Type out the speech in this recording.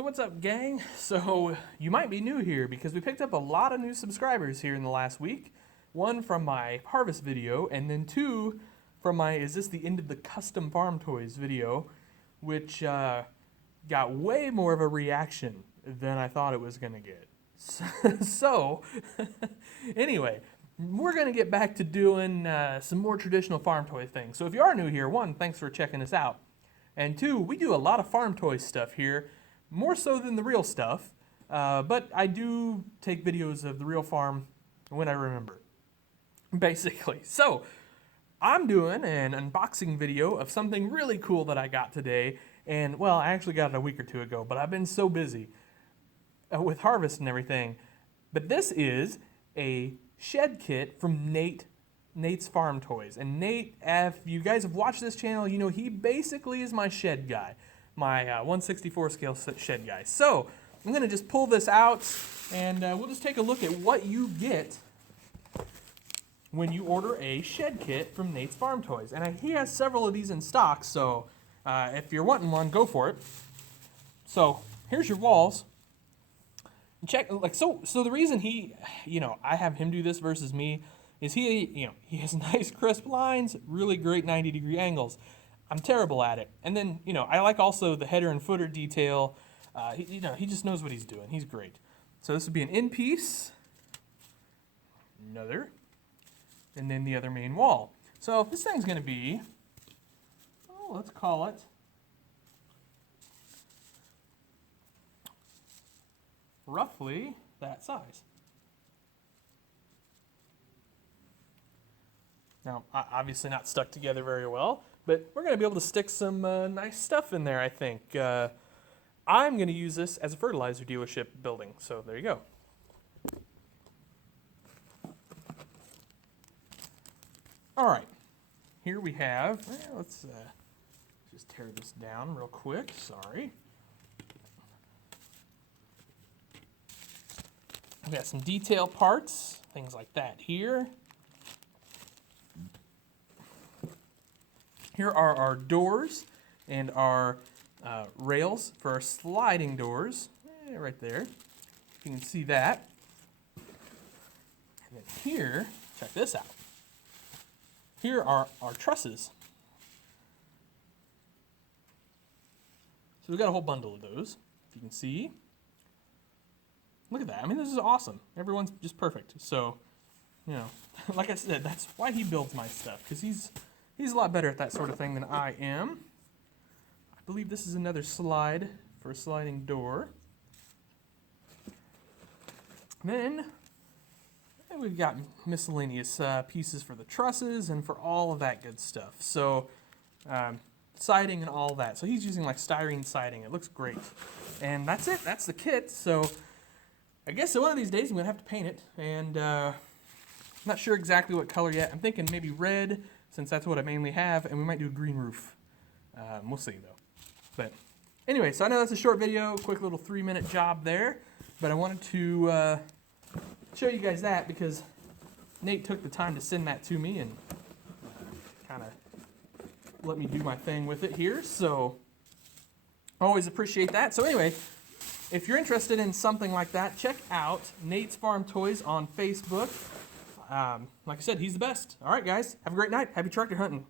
So what's up, gang? So you might be new here because we picked up a lot of new subscribers here in the last week. One from my harvest video, and then two from my "Is this the end of the custom farm toys" video, which got way more of a reaction than I thought it was gonna get. So anyway, we're gonna get back to doing some more traditional farm toy things. So if you are new here, one, thanks for checking us out, and two, we do a lot of farm toy stuff here. More so than the real stuff, but I do take videos of the real farm when I remember, basically. So, I'm doing an unboxing video of something really cool that I got today, and well, I actually got it a week or two ago, but I've been so busy with harvest and everything. But this is a shed kit from Nate's Farm Toys. And Nate, if you guys have watched this channel, you know he basically is my shed guy. My 1/64 scale shed guy. So I'm going to just pull this out and we'll just take a look at what you get when you order a shed kit from Nate's Farm Toys. And he has several of these in stock, so if you're wanting one, go for it. So here's your walls. Check, like, so the reason I have him do this versus me is he has nice crisp lines, really great 90-degree angles. I'm terrible at it. And then, I like also the header and footer detail. He just knows what he's doing. He's great. So this would be an end piece, another, and then the other main wall. So this thing's going to be, let's call it roughly that size. Now, obviously not stuck together very well, but we're going to be able to stick some nice stuff in there, I think. I'm going to use this as a fertilizer dealership building, so there you go. All right, here we have, let's just tear this down real quick, sorry. We've got some detail parts, things like that here. Here are our doors and our rails for our sliding doors, right there. You can see that. And then here, check this out. Here are our trusses. So we've got a whole bundle of those, if you can see. Look at that. I mean, this is awesome. Everyone's just perfect. So, like I said, that's why he builds my stuff, because he's a lot better at that sort of thing than I am. I believe this is another slide for a sliding door. Then we've got miscellaneous pieces for the trusses and for all of that good stuff. So siding and all that. So he's using like styrene siding. It looks great. And that's it. That's the kit. So I guess one of these days I'm going to have to paint it. And I'm not sure exactly what color yet. I'm thinking maybe red, since that's what I mainly have, and we might do a green roof. We'll see, though. But anyway, so I know that's a short video, quick little 3-minute job there, but I wanted to show you guys that because Nate took the time to send that to me and kind of let me do my thing with it here, so I always appreciate that. So anyway, if you're interested in something like that, check out Nate's Farm Toys on Facebook. Like I said, he's the best. All right, guys, have a great night. Happy tractor hunting.